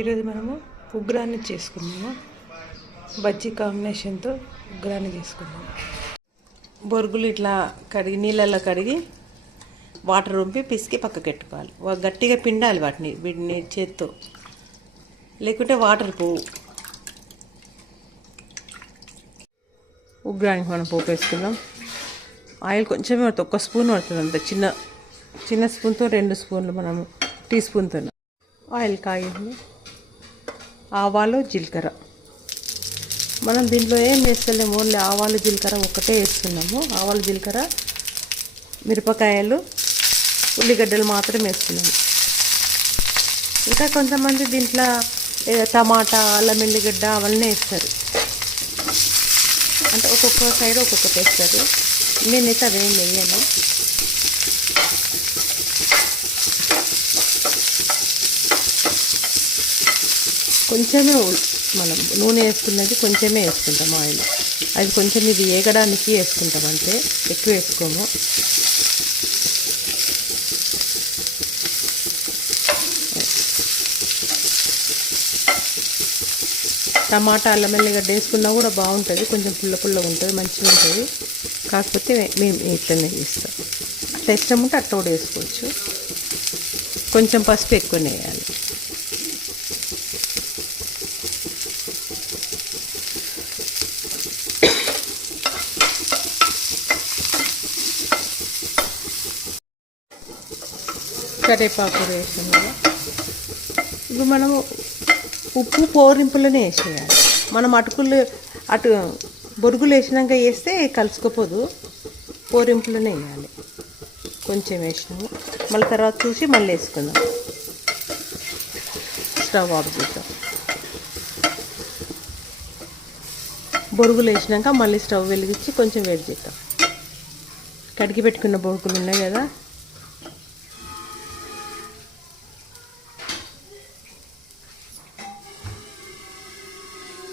ఈరోజు మనము ఉగ్రాన్ని చేసుకున్నాము. బజ్జీ కాంబినేషన్తో ఉగ్రాన్ని చేసుకున్నాము. బొరుగులు ఇట్లా కడిగి నీళ్ళల్లో కడిగి వాటర్ ఉంపి పిసికి పక్కకు పెట్టుకోవాలి. గట్టిగా పిండాలి వీటిని చేత్తో, లేకుంటే వాటర్ పోవు. ఉగ్రానికి మనం పోపు వేసుకుందాం. ఆయిల్ కొంచెమే పడుతుంది, 1 స్పూన్ పడుతుంది అంత. చిన్న స్పూన్తో 2 స్పూన్లు మనము టీ స్పూన్తో ఆయిల్ కాగింది. ఆవాలు జీలకర్ర మనం దీంట్లో ఏం వేస్తలేము, ఓన్లీ ఆవాలు జీలకర్ర ఒక్కటే వేస్తున్నాము. ఆవాలు జీలకర్ర, మిరపకాయలు, ఉల్లిగడ్డలు మాత్రం వేస్తున్నాము. ఇంకా కొంతమంది దీంట్లో టమాటా, అల్లం ఎల్లిగడ్డ అవన్నీ వేస్తారు. అంటే ఒక్కొక్క సైడ్ ఒక్కొక్కటి వేస్తారు. నేనైతే అదేం వేయను. కొంచెమే మనం నూనె వేసుకున్నది కొంచెమే వేసుకుంటాం ఆయిల్. అది కొంచెం ఇది వేగడానికి వేసుకుంటాం, అంతే, ఎక్కువ వేసుకోము. టమాటా, అల్లం ఎల్లిగడ్డ వేసుకున్నా కూడా బాగుంటుంది, కొంచెం పుల్లగా ఉంటుంది, మంచిగా ఉంటుంది. కాకపోతే మేము ఇట్లనే చేస్తాం. అట్లా ఇష్టం ఉంటే అట్లా కూడా వేసుకోవచ్చు. కొంచెం పసుపు ఎక్కువనే వేయాలి. కరివేపాకు వేసాం కదా. ఇప్పుడు మనము ఉప్పు పోరింపులోనే వేసేయాలి. మనం అటు బొరుగులు వేసినాక వేస్తే కలుసుకోపోదు, పోరింపులోనే వేయాలి. కొంచెం వేసినాము, మళ్ళీ తర్వాత చూసి మళ్ళీ వేసుకుందాం. స్టవ్ ఆఫ్ చేద్దాం. బొరుగులు వేసినాక మళ్ళీ స్టవ్ వెలిగించి కొంచెం వేడి చేద్దాం. కడిగి పెట్టుకున్న బొరుగులు ఉన్నాయి కదా,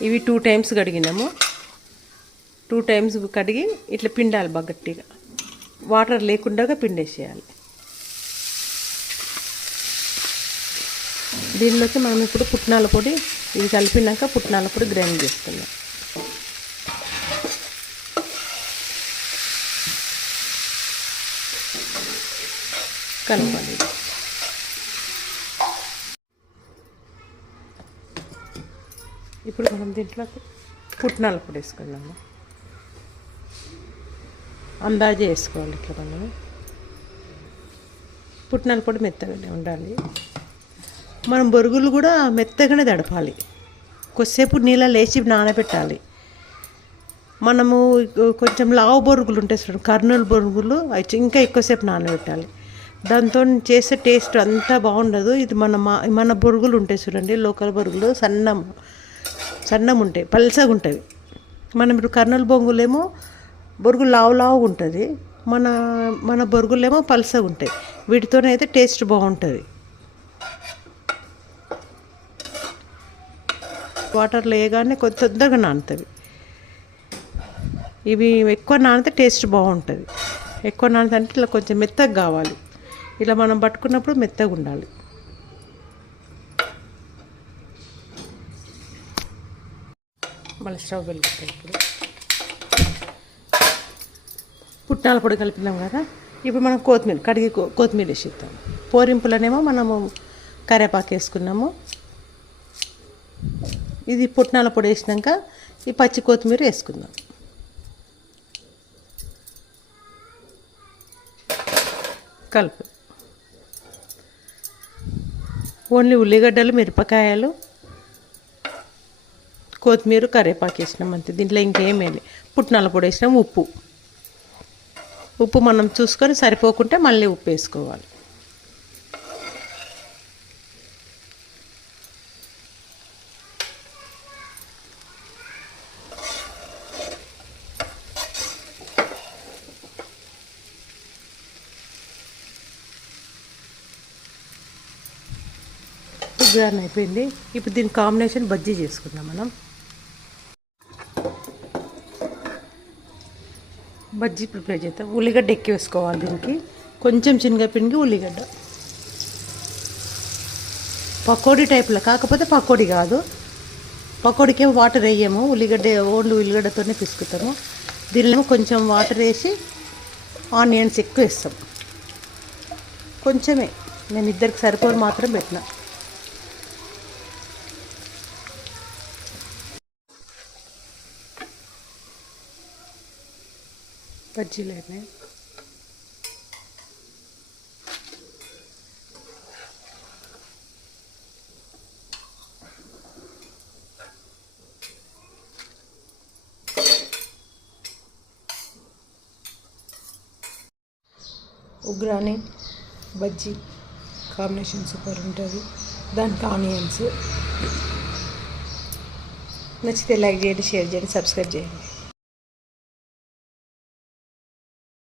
ఇవి 2 టైమ్స్ కడిగినాము. 2 టైమ్స్ కడిగి ఇట్లా పిండాలి, బాగా గట్టిగా, వాటర్ లేకుండా పిండేసేయాలి. దీనిలోకి మనం ఇప్పుడు పుట్నాల పొడి, ఇది కలిపినాక పుట్నాల పొడి గ్రైండ్ చేసుకుందాం. కలపాలి. ఇప్పుడు మనం దీంట్లో పుట్నాల పొడి వేసుకున్నాము. అందాజే వేసుకోవాలి. ఇట్లా మనం పుట్నాల పొడి మెత్తగానే ఉండాలి. మనం బొరుగులు కూడా మెత్తగానే తడపాలి. కొద్దిసేపు నీళ్ళలో వేసి నానబెట్టాలి. మనము కొంచెం లావు బొరుగులు ఉంటాయి చూడండి, కర్నూలు బొరుగులు, అవి ఇంకా ఎక్కువసేపు నానబెట్టాలి. దాంతో చేసే టేస్ట్ అంతా బాగుండదు. ఇది మన బొరుగులు ఉంటాయి చూడండి, లోకల్ బొరుగులు, సన్నం ఉంటాయి, పల్చగా ఉంటుంది. మనం ఇప్పుడు కర్నూలు బొంగులేమో బొరుగులు లావుగా ఉంటుంది, మన బొరుగులేమో పల్చగా ఉంటాయి. వీటితోనైతే టేస్ట్ బాగుంటుంది. వాటర్లో వేయగానే కొంచెం తొందరగా నానుతుంది. ఇవి ఎక్కువ నానితే టేస్ట్ బాగుంటుంది. ఎక్కువ నానితే అంటే ఇలా కొంచెం మెత్తగా కావాలి. ఇలా మనం పట్టుకున్నప్పుడు మెత్తగా ఉండాలి. మళ్ళీ స్టవ్ వెలిగిస్తాం. ఇప్పుడు పుట్నాల పొడి కలిపినాం కదా, ఇప్పుడు మనం కొత్తిమీర వేసిద్దాం. పోరింపులనేమో మనము కరివేపాకు వేసుకున్నాము. ఇది పుట్నాల పొడి వేసినాక ఈ పచ్చి కొత్తిమీర వేసుకుందాం. కలుపు. ఓన్లీ ఉల్లిగడ్డలు, మిరపకాయలు, కొత్తిమీర, కరివేపాకు వేసినాం అంతే. దీంట్లో ఇంకేం వేయాలి. పుట్నాల పొడి వేసినాం. ఉప్పు మనం చూసుకొని సరిపోకుంటే మళ్ళీ ఉప్పు వేసుకోవాలి. ఉగ్గాని అయిపోయింది. ఇప్పుడు దీని కాంబినేషన్ బజ్జీ చేసుకుందాం మనం. బజ్జీ ప్రిపేర్ చేద్దాం. ఉల్లిగడ్డ ఎక్కువ వేసుకోవాలి. దీనికి కొంచెం శనగపిండి, ఉల్లిగడ్డ, పకోడీ టైప్లో, కాకపోతే పకోడీ కాదు. పకోడీకి వాటర్ వేయము, ఓన్లీ ఉల్లిగడ్డతోనే పిసుకుతాము. దీనిలో కొంచెం వాటర్ వేసి ఆనియన్స్ ఎక్కువ వేస్తాం, కొంచెమే. నేను ఇద్దరికి సరిపోరు మాత్రం పెట్టిన. బజ్జీలేనే ఉగ్రాని బజ్జీ కాంబినేషన్ సూపర్ ఉంటుంది. దానికి ఆనియన్స్. నచ్చితే లైక్ చేయండి, షేర్ చేయండి, సబ్స్క్రైబ్ చేయండి.